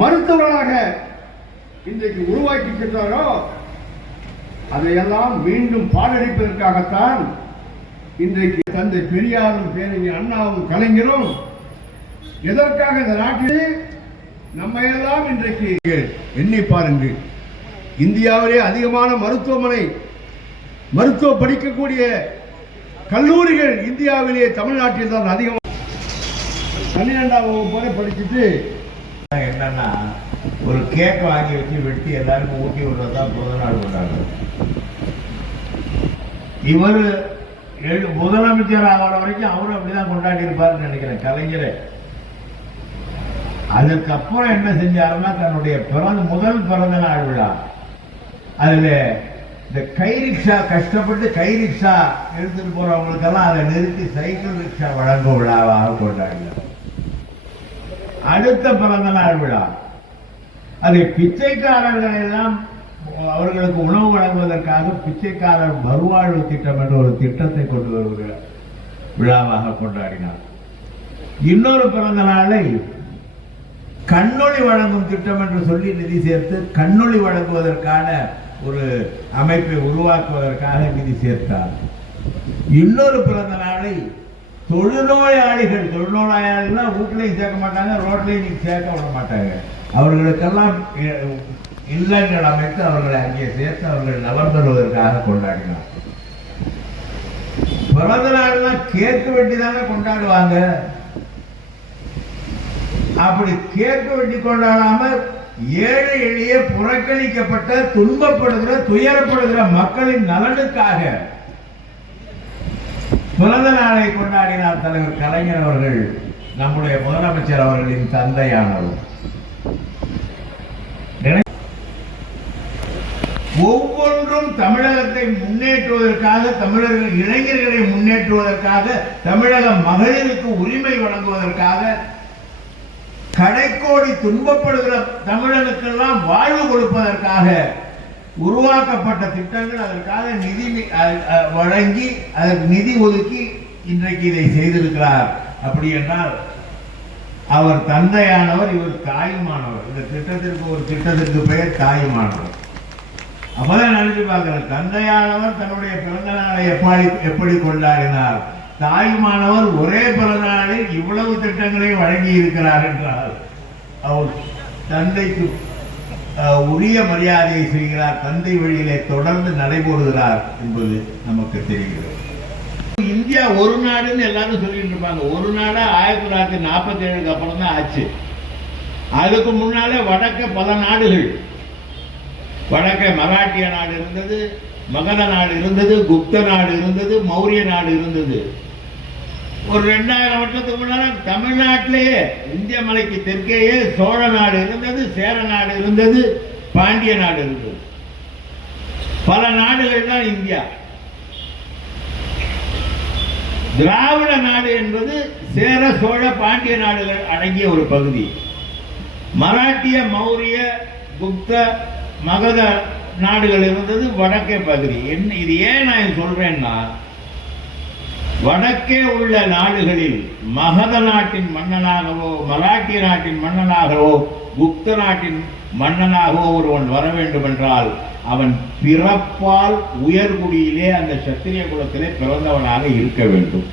மருத்துவராக இன்றைக்கு உருவாக்கி சென்றாரோ அதையெல்லாம் மீண்டும் பாடடிப்பதற்காகத்தான் இன்றைக்கு தந்தை பெரியாரும் பேரறிஞர் அண்ணாவும் கலைஞரும் எதற்காக இந்த நாட்டிலே நம்ம எல்லாம் இன்றைக்கு எண்ணி பாருங்கள். இந்தியாவிலே அதிகமான மருத்துவமனை மருத்துவ படிக்கக்கூடிய கல்லூரிகள் இந்தியாவிலே தமிழ்நாட்டில் தான் அதிகம். பன்னிரெண்டாம் வகுப்பு படிச்சுட்டு என்னன்னா ஒரு கேக் வாங்கி வச்சு வெட்டி எல்லாருக்கும் ஊட்டி விடுறது தான் பிறந்த நாள் கொண்டாடுறது இவர் முதலமைச்சர் ஆகிற வரைக்கும் அவரும் அப்படிதான் கொண்டாடி இருப்பாருன்னு நினைக்கிறேன் கலைஞரே. அதுக்கப்புறம் என்ன செஞ்சாருன்னா தன்னுடைய பிறந்த முதல் பிறந்த நாள் விழா. அதுல இந்த கை ரிக்ஷா கஷ்டப்பட்டு கை ரிக்ஷா எடுத்துட்டு போறவங்களுக்கெல்லாம் அதை நிறுத்தி சைக்கிள் ரிக்ஷா வழங்கும் விழாவாக கொண்டாடினார். அடுத்த பிறந்த நாள் விழா. அதை பிச்சைக்காரர்கள் எல்லாம் அவர்களுக்கு உணவு வழங்குவதற்காக பிச்சைக்காரர் மறுவாழ்வு திட்டம் என்ற ஒரு திட்டத்தை கொண்டு வருகிற விழாவாக கொண்டாடினார். இன்னொரு பிறந்த நாளை கண்ணொளி வழங்கும் திட்டம் என்று சொல்லி நிதி சேர்த்து கண்ணொளி வழங்குவதற்கான ஒரு அமைப்பை உருவாக்குவதற்காக நிதி சேர்த்தார். இன்னொரு பிறந்த நாளை தொழுநோயாளிகள் தொழுநோயாளிகள்லாம் வீட்லையும் சேர்க்க மாட்டாங்க ரோட்லையும் நீங்கள் சேர்க்க விட மாட்டாங்க. அவர்களுக்கெல்லாம் இல்லங்கள் அமைத்து அவர்களை அங்கே சேர்த்து அவர்கள் நலம் பெறுவதற்காக கொண்டாடினார். பிறந்த நாள்லாம் கேக்கு வேண்டிதானே கொண்டாடுவாங்க. அப்படி கேக்கு வெட்டி கொண்டாடாம ஏழை எளிய புறக்கணிக்கப்பட்ட துன்பப்படுகிற துயரப்படுகிற மக்களின் நலனுக்காக பிறந்த நாளை கொண்டாடினார் தலைவர் கலைஞர் அவர்கள் நம்முடைய முதலமைச்சர் அவர்களின் தந்தையானவர். ஒவ்வொன்றும் தமிழகத்தை முன்னேற்றுவதற்காக தமிழர்கள் இளைஞர்களை முன்னேற்றுவதற்காக தமிழக மகளிருக்கு உரிமை வழங்குவதற்காக கடைக்கோடி துன்பப்படுகிற தமிழனுக்கெல்லாம் வாழ்வு கொடுப்பதற்காக உருவாக்கப்பட்ட திட்டங்கள் அதற்காக நிதி வழங்கி அதற்கு நிதி ஒதுக்கி இன்றைக்கு இதை செய்திருக்கிறார். அப்படி என்றால் அவர் தந்தையானவர் இவர் தாயுமானவர். இந்த திட்டத்திற்கு ஒரு திட்டத்திற்கு பெயர் தாயுமானவர். அப்பதான் நினைச்சு பார்க்கிறேன் தந்தையானவர் தன்னுடைய பிறந்த நாளை எப்படி எப்படி கொண்டாடினார்? தாயுமானவர் ஒரே பிறந்த நாளில் இவ்வளவு திட்டங்களை வழங்கி இருக்கிறார் என்றால் அவர் தந்தைக்கு உரிய மரியாதையை செய்கிறார் தந்தை வழியிலே தொடர்ந்து நடைபெறுகிறார் என்பது நமக்கு தெரிகிறது. இந்தியா ஒரு நாடுன்னு எல்லாரும் சொல்லிட்டு இருப்பாங்க. ஒரு நாடா ஆயிரத்தி தொள்ளாயிரத்தி நாற்பத்தி ஏழுக்கு அப்புறம் தான் ஆச்சு. அதுக்கு முன்னாலே வடக்க பல நாடுகள். வடக்க மராட்டிய நாடு இருந்தது மகத நாடு இருந்தது குப்த நாடு இருந்தது மௌரிய நாடு இருந்தது. ஒரு ரெண்டாயிரம் வருஷத்துக்கு முன்னால தமிழ்நாட்டிலேயே இந்திய மலைக்கு தெற்கேயே சோழ நாடு இருந்தது சேர நாடு இருந்தது பாண்டிய நாடு இருந்தது. பல நாடுகள் தான் இந்தியா. திராவிட நாடு என்பது சேர சோழ பாண்டிய நாடுகள் அடங்கிய ஒரு பகுதி. மராட்டிய மௌரிய குப்த மகத நாடுகள் இருந்தது வடக்கே பகுதி. என்ன இது ஏன் நான் சொல்றேன்னா வடக்கே உள்ள நாடுகளில் மகத நாட்டின் மன்னனாகவோ மராட்டிய நாட்டின் மன்னனாகவோ குப்த நாட்டின் மன்னனாகவோ ஒருவன் வர வேண்டும் என்றால் அவன் பிறப்பால் உயர்குடியிலே அந்த சத்திரிய குலத்திலே பிறந்தவனாக இருக்க வேண்டும்.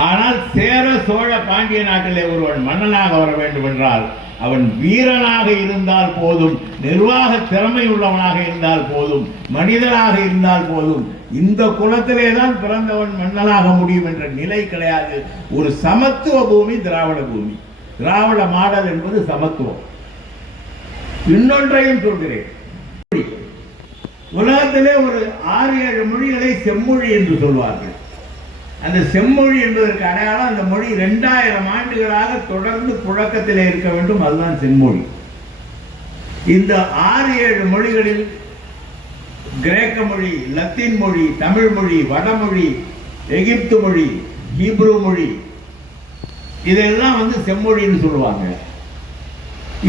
ஆனால் சேர சோழ பாண்டிய நாட்டிலே ஒருவன் மன்னனாக வர வேண்டும் என்றால் அவன் வீரனாக இருந்தால் போதும் நிர்வாக திறமை உள்ளவனாக இருந்தால் போதும் மனிதனாக இருந்தால் போதும். இந்த குலத்திலே தான் பிறந்தவன் மன்னனாக முடியும் என்ற நிலை கிடையாது. ஒரு சமத்துவ பூமி திராவிட பூமி. திராவிட மாடல் என்பது சமத்துவம். இன்னொன்றையும் சொல்கிறேன். உலகத்திலே ஒரு ஆறு ஏழு மொழிகளை செம்மொழி என்று சொல்வார்கள். அந்த செம்மொழி என்பதற்கு அடையாளம் அந்த மொழி ரெண்டாயிரம் ஆண்டுகளாக தொடர்ந்து புழக்கத்தில் இருக்க வேண்டும். அதுதான் செம்மொழி. இந்த ஆறு ஏழு மொழிகளில் கிரேக்க மொழி லத்தீன் மொழி தமிழ் மொழி வடமொழி எகிப்து மொழி ஹீப்ரு மொழி இதெல்லாம் வந்து செம்மொழின்னு சொல்லுவாங்க.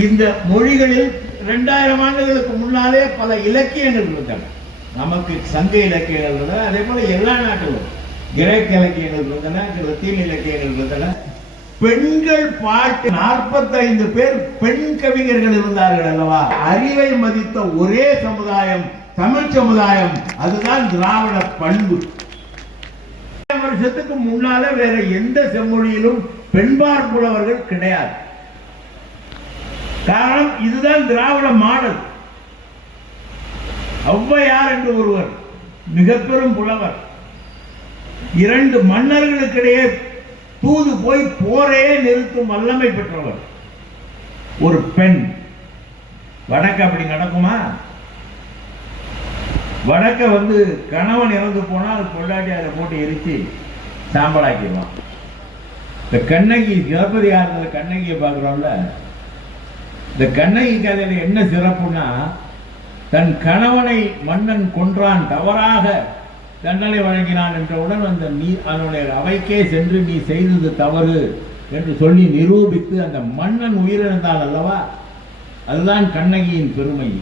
இந்த மொழிகளில் ரெண்டாயிரம் ஆண்டுகளுக்கு முன்னாலே பல இலக்கியங்கள் இருந்தன. நமக்கு சங்க இலக்கியங்கள் அதே போல எல்லா நாட்டிலும் கிரேக்க இலக்கியங்கள் இருந்தன லத்தீன் இலக்கியங்கள் இருந்தன. பெண்கள் பாட்டு 45 பேர் பெண் கவிஞர்கள் இருந்தார்கள் அல்லவா? அறிவை மதித்த ஒரே சமுதாயம் தமிழ் சமுதாயம் அதுதான் திராவிட பண்பு. வருஷத்துக்கு முன்னால வேற எந்த செம்மொழியிலும் பெண்பார் புலவர்கள் கிடையாது. காரணம் இதுதான் திராவிட மாடல். ஔவையார் என்று ஒருவர் மிக பெரும் புலவர். இரண்டு மன்னர்களுக்கிடையே தூது போய் போரே நிறுத்தும் வல்லமை பெற்றவர். ஒரு பெண். வடக்கு அப்படி நடக்குமா? வடக்க வந்து கணவன் இறந்து போனால் அது பொண்டாட்டி அதை போட்டு எரித்து சாம்பலாக்கிடுவான். இந்த கண்ணகி சிலப்பதி ஆறுதல் கண்ணகியை பார்க்குறோம்ல இந்த கண்ணகி கதையில் என்ன சிறப்புனா தன் கணவனை மன்னன் கொன்றான் தவறாக. தண்டனை வழங்கினான் என்றவுடன் அந்த நீ அவனுடைய அவைக்கே சென்று நீ செய்தது தவறு என்று சொல்லி நிரூபித்து அந்த மன்னன் உயிரிழந்தான் அல்லவா? அதுதான் கண்ணகியின் பெருமை.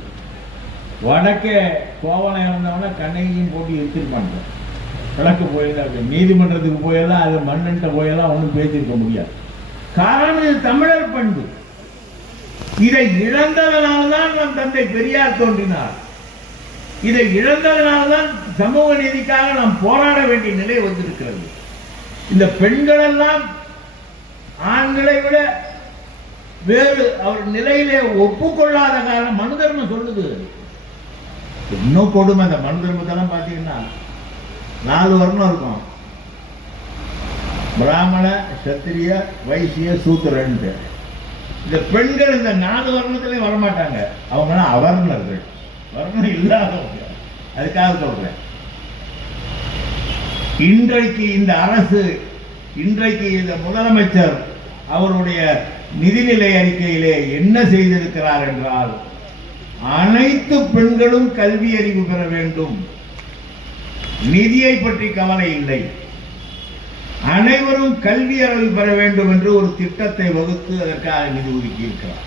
வடக்கே கோவனை இருந்தவன கண்ணகியும் போட்டு எடுத்துருப்பாங்க. கிழக்கு போயெல்லாம் நீதிமன்றத்துக்கு போயெல்லாம் அது மன்னன்ட்ட போயெல்லாம் ஒன்றும் பேசியிருக்க முடியாது. காரணம் இது தமிழர் பண்பு. இதை இழந்ததனால்தான் நம் தந்தை பெரியார் தோன்றினார். இதை இழந்ததனால்தான் சமூக நீதிக்காக நாம் போராட வேண்டிய நிலை வந்திருக்கிறது. இந்த பெண்களெல்லாம் ஆண்களை விட வேறு அவர் நிலையிலே ஒப்புக்கொள்ளாத காரணம் மனு தர்மம் சொல்லுது. இன்னும் கொடுமை அந்த மனு தர்மத்தெல்லாம் பார்த்தீங்கன்னா நாலு வர்ணம் இருக்கும். பிராமண சத்திரிய வைசிய சூத்திரன்ட்டு. இந்த பெண்கள் இந்த நாலு வர்ணத்திலையும் வரமாட்டாங்க. அவங்களாம் அவர்ணர்கள். வர்ணம் இல்லாத அதுக்காக சொல்றேன். இன்றைக்கு இந்த அரசு இன்றைக்கு இந்த முதலமைச்சர் அவருடைய நிதிநிலை அறிக்கையிலே என்ன செய்திருக்கிறார் என்றால் அனைத்து பெண்களும் கல்வி அறிவு பெற வேண்டும். நிதியை பற்றி கவலை இல்லை. அனைவரும் கல்வி அறிவு பெற வேண்டும் என்று ஒரு திட்டத்தை வகுத்து அதற்காக நிதி ஒதுக்கியிருக்கிறார்.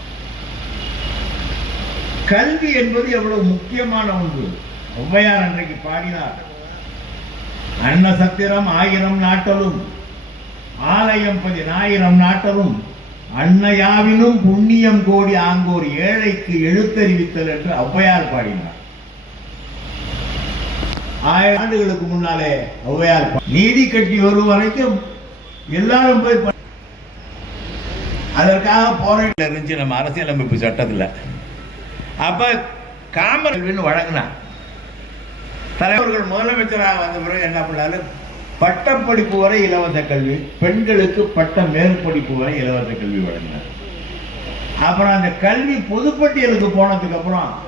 கல்வி என்பது எவ்வளவு முக்கியமான ஒன்று. ஒவ்வையார் அன்றைக்கு பாடினார். அன்ன சத்திரம் ஆயிரம் நாட்டலும் ஆலயம் பதினாயிரம் நாட்டலும் அன்னையாவினும் புண்ணியம் கோடி ஆங்கோர் ஏழைக்கு எழுத்தறிவித்தல் என்று ஔவையார் பாடினார். ஆயிரம் ஆண்டுகளுக்கு முன்னாலே ஔவையார் நீதி கட்சி வரும் வரைக்கும் எல்லாரும் போய் அதற்காக போராட்டம் இருந்துச்சு நம்ம அரசியலமைப்பு சட்டத்தில் அப்போ காமர் கல்வின்னு வழங்கினார் தலைவர்கள் முதலமைச்சராக வந்த பிறகு என்ன பண்ணாரு? பட்டப்படிப்பு வரை இலவச கல்வி பெண்களுக்கு பட்ட மேற்படிப்பு வரை இலவச கல்வி வழங்கினார். அப்புறம் அந்த கல்வி பொதுப்பட்டியலுக்கு போனதுக்கு அப்புறம்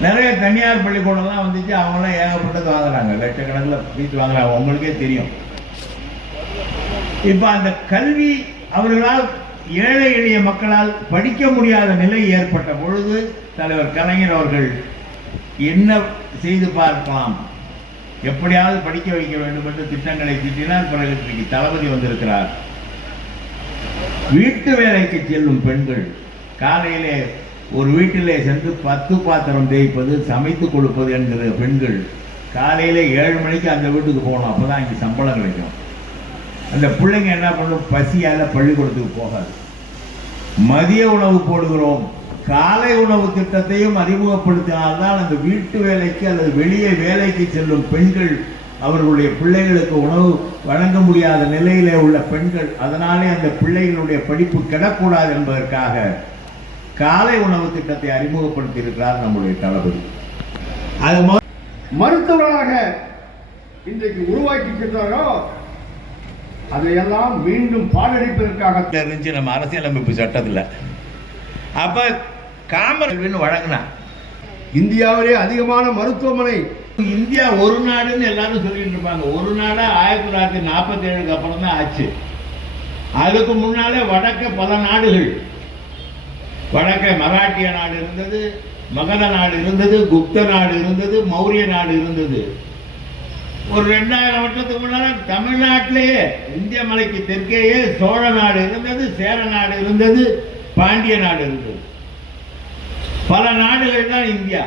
நிறைய தனியார் பள்ளிக்கூடம்லாம் வந்துச்சு. அவங்களாம் ஏகப்பட்டது வாங்குறாங்க. லட்சக்கணக்கில் ஃபீஸ் வாங்குறாங்க. உங்களுக்கே தெரியும். இப்போ அந்த கல்வி அவர்களால் ஏழை எளிய மக்களால் படிக்க முடியாத நிலை ஏற்பட்ட பொழுது தலைவர் கலைஞர் அவர்கள் என்ன செய்து பார்க்கலாம்? எப்படியாவது படிக்க வைக்க வேண்டும் என்று திட்டங்களை திட்டினால் பிறகு இன்றைக்கு தளபதி வந்திருக்கிறார். வீட்டு வேலைக்கு செல்லும் பெண்கள் காலையிலே ஒரு வீட்டிலே சென்று பத்து பாத்திரம் தேய்ப்பது சமைத்து கொடுப்பது என்கிற பெண்கள் காலையிலே ஏழு மணிக்கு அந்த வீட்டுக்கு போகணும். அப்போதான் இங்கே சம்பளம் கிடைக்கும். அந்த பிள்ளைங்க என்ன பண்ணும்? பசியால பள்ளிக்கூடத்துக்கு போகாது. மதிய உணவு போடுகிறோம். காலை உணவு திட்டத்தையும் அறிமுகப்படுத்தினால்தான் அந்த வீட்டு வேலைக்கு அல்லது வெளியே வேலைக்கு செல்லும் பெண்கள் அவர்களுடைய பிள்ளைகளுக்கு உணவு வழங்க முடியாத நிலையிலே உள்ள பெண்கள் அதனாலே அந்த பிள்ளைகளுடைய படிப்பு கெடக்கூடாது என்பதற்காக காலை உணவு திட்டத்தை அறிமுகப்படுத்தி இருக்கிறார் நம்முடைய தளபதி. அது மருத்துவராக இன்றைக்கு உருவாக்கி சென்றாரோ அதையெல்லாம் மீண்டும் பாடடிப்பதற்காக இருந்துச்சு நம்ம அரசியலமைப்பு சட்டத்தில். அப்ப காமராஜ் வழங்கினார் இந்தியாவிலே அதிகமான மருத்துவமனை. இந்தியா ஒரு நாடுன்னு எல்லாரும் சொல்லிட்டு இருப்பாங்க. ஒரு நாடா ஆயிரத்தி தொள்ளாயிரத்தி நாற்பத்தி ஏழுக்கு அப்புறம் தான் ஆச்சு. அதுக்கு முன்னாலே வடக்க பல நாடுகள். வடக்க மராட்டிய நாடு இருந்தது மகத நாடு இருந்தது குப்த நாடு இருந்தது மௌரிய நாடு இருந்தது. ஒரு ரெண்டாயிரம் வருஷத்துக்கு முன்னால தமிழ்நாட்டிலேயே இந்திய மலைக்கு தெற்கேயே சோழ நாடு இருந்தது சேர நாடு இருந்தது பாண்டிய நாடு இருந்தது. பல நாடுகள் தான் இந்தியா.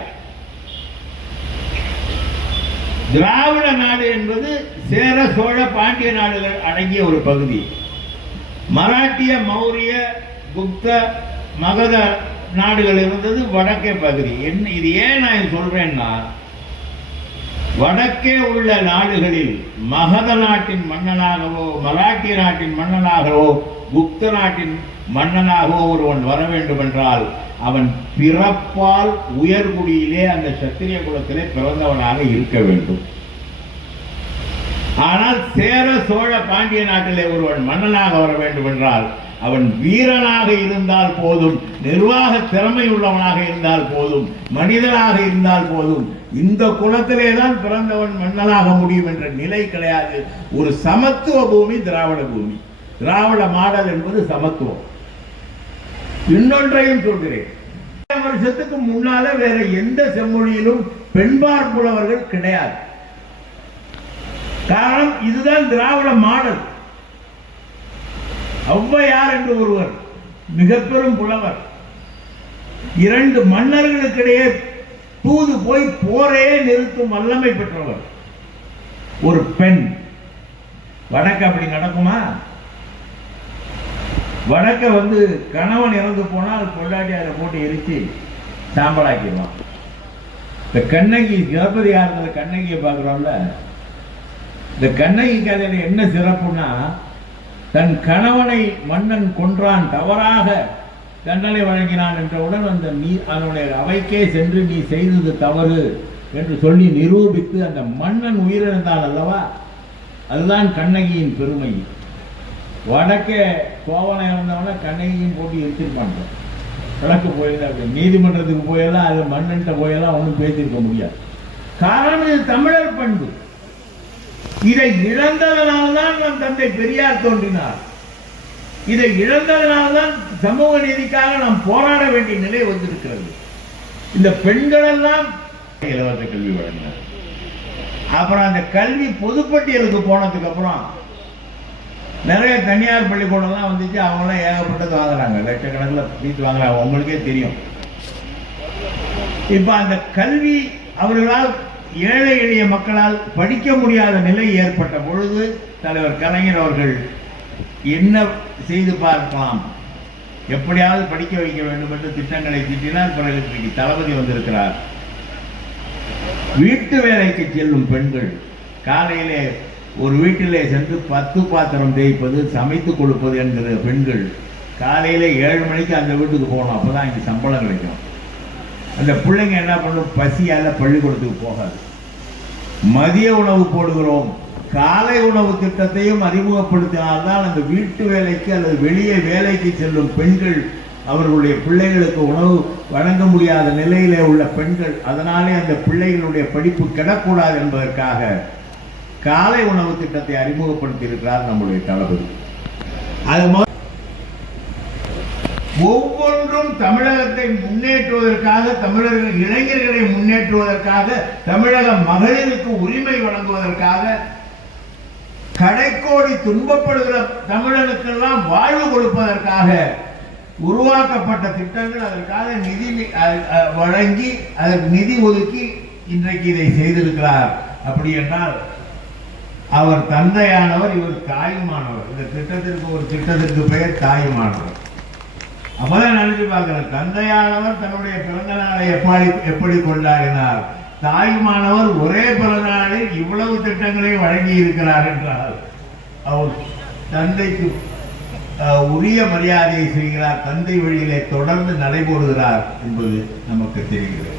திராவிட நாடு என்பது சேர சோழ பாண்டிய நாடுகள் அடங்கிய ஒரு பகுதி. மராட்டிய மௌரிய குப்த மகத நாடுகள் இருந்தது வடக்கே பகுதி. என்ன இது ஏன் நான் சொல்றேன்னா வடக்கே உள்ள நாடுகளில் மகத நாட்டின் மன்னனாகவோ மராட்டிய நாட்டின் மன்னனாகவோ குப்த நாட்டின் மன்னனாகவோ ஒருவன் வர வேண்டும் என்றால் அவன் பிறப்பால் உயர்குடியிலே அந்த சத்திரிய குலத்திலே பிறந்தவனாக இருக்க வேண்டும். ஆனால் சேர சோழ பாண்டிய நாட்டிலே ஒருவன் மன்னனாக வர வேண்டும் என்றால் அவன் வீரனாக இருந்தால் போதும் நிர்வாக திறமை உள்ளவனாக இருந்தால் போதும் மனிதனாக இருந்தால் போதும். இந்த குலத்திலே தான் பிறந்தவன் மன்னனாக முடியும் என்ற நிலை கிடையாது. ஒரு சமத்துவ பூமி திராவிட பூமி. திராவிட மாடல் என்பது சமத்துவம். இன்னொன்றையும் சொல்கிறேன். வருஷத்துக்கு முன்னால வேற எந்த செம்மொழியிலும் பெண்பார் புலவர்கள் கிடையாது. காரணம் இதுதான் திராவிட மாடல். ஔவையார் என்று ஒருவர் மிக பெரும் புலவர். இரண்டு மன்னர்களுக்கிடையே தூது போய் போரே நிறுத்தும் வல்லமை பெற்றவர். ஒரு பெண். வடக்கு அப்படி நடக்குமா? வடக்க வந்து கணவன் இறந்து போனால் கொண்டாட்டி அதை போட்டு எரித்து சாம்பலாக்கிடுவான். இந்த கண்ணகி சிவபதியாரத்தில் கண்ணகியை பார்க்குறோம்ல இந்த கண்ணகி கதையில் என்ன சிறப்புன்னா தன் கணவனை மன்னன் கொன்றான் தவறாக. தண்டனை வழங்கினான் என்றவுடன் அந்த நீ அவனுடைய அவைக்கே சென்று நீ செய்தது தவறு என்று சொல்லி நிரூபித்து அந்த மன்னன் உயிரிழந்தான் அல்லவா? அதுதான் கண்ணகியின் பெருமை. வடக்கே கோவனை இறந்தவன கண்ணகியும் போட்டு வடக்கு கிழக்கு போயிருந்தா நீதிமன்றத்துக்கு போயெல்லாம் அது மன்னன்ட்ட போயெல்லாம் ஒன்றும் பேசியிருக்க முடியாது. காரணம் இது தமிழர் பண்பு. இதை இழந்ததனால்தான் நம் தந்தை பெரியார் தோன்றினார். இதை இழந்ததனால்தான் சமூக நீதிக்காக நாம் போராட வேண்டிய நிலை வந்திருக்கிறது. இந்த பெண்கள் எல்லாம் இலவச கல்வி வழங்கினார். அப்புறம் அந்த கல்வி பொதுப்பட்டியலுக்கு போனதுக்கு அப்புறம் நிறைய தனியார் பள்ளிக்கூடம்லாம் வந்துச்சு. அவங்களாம் ஏகப்பட்டது வாங்குறாங்க லட்சக்கணக்கில் ஃபீஸ் வாங்குறாங்க. உங்களுக்கே தெரியும். இப்போ அந்த கல்வி அவர்களால் ஏழை எளிய மக்களால் படிக்க முடியாத நிலை ஏற்பட்ட பொழுது தலைவர் கலைஞர் அவர்கள் என்ன செய்து பார்க்கலாம்? எப்படியாவது படிக்க வைக்க வேண்டும் என்று திட்டங்களை திட்டினால் பிறகு இன்றைக்கு தளபதி வந்திருக்கிறார். வீட்டு வேலைக்கு செல்லும் பெண்கள் காலையிலே ஒரு வீட்டிலே சென்று பத்து பாத்திரம் தேய்ப்பது சமைத்து கொடுப்பது என்கிற பெண்கள் காலையில் ஏழு மணிக்கு அந்த வீட்டுக்கு போகணும். அப்போ தான் இங்கே சம்பளம் கிடைக்கும். அந்த பிள்ளைங்க என்ன பண்ணும்? பசியால் பள்ளிக்கூடத்துக்கு போகாது. மதிய உணவு போடுகிறோம். காலை உணவு திட்டத்தையும் அறிமுகப்படுத்தினால்தான் அந்த வீட்டு வேலைக்கு அல்லது வெளியே வேலைக்கு செல்லும் பெண்கள் அவர்களுடைய பிள்ளைகளுக்கு உணவு வழங்க முடியாத நிலையிலே உள்ள பெண்கள் அதனாலே அந்த பிள்ளைகளுடைய படிப்பு கெடக்கூடாது என்பதற்காக காலை உணவு திட்டத்தை அறிமுகப்படுத்தி இருக்கிறார் நம்முடைய தளபதி. அது ஒவ்வொன்றும் தமிழகத்தை முன்னேற்றுவதற்காக தமிழர்கள் இளைஞர்களை முன்னேற்றுவதற்காக தமிழக மகளிருக்கு உரிமை வழங்குவதற்காக கடைக்கோடி துன்பப்படுகிற தமிழனுக்கெல்லாம் வாழ்வு கொடுப்பதற்காக உருவாக்கப்பட்ட திட்டங்கள் அதற்காக நிதி வழங்கி அதற்கு நிதி ஒதுக்கி இன்றைக்கு இதை செய்திருக்கிறார். அப்படி என்றால் அவர் தந்தையானவர் இவர் தாயுமானவர். இந்த திட்டத்திற்கு ஒரு திட்டத்திற்கு பெயர் தாயுமானவர். அப்பதான் நினைச்சு பார்க்கிறேன் தந்தையானவர் தன்னுடைய பிறந்த நாளை எப்படி எப்படி கொண்டாடினார்? தாயுமானவர் ஒரே பிறந்த நாளில் இவ்வளவு திட்டங்களை வழங்கி இருக்கிறார் என்றால் அவர் தந்தைக்கு உரிய மரியாதையை செய்கிறார் தந்தை வழியிலே தொடர்ந்து நடைபெறுகிறார் என்பது நமக்கு தெரிகிறது.